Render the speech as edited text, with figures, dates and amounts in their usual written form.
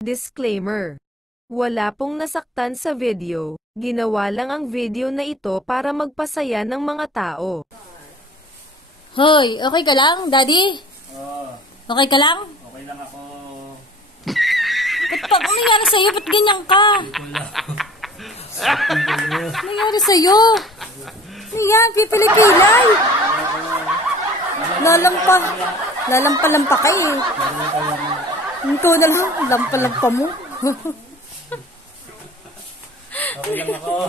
Disclaimer. Wala pong nasaktan sa video, ginawa lang ang video na ito para magpasaya ng mga tao. Hoy, okay ka lang, Daddy? Oo. Okay ka lang? Okay lang ako. Ba't pa, ano nangyari sa'yo? Ba't ganyan ka? Ano nangyari sa'yo? Ano yan? Pipilay-pilay. Lalampa-lampa ka eh. Ito na lang, lampa-lampa mo. Okay lang ako.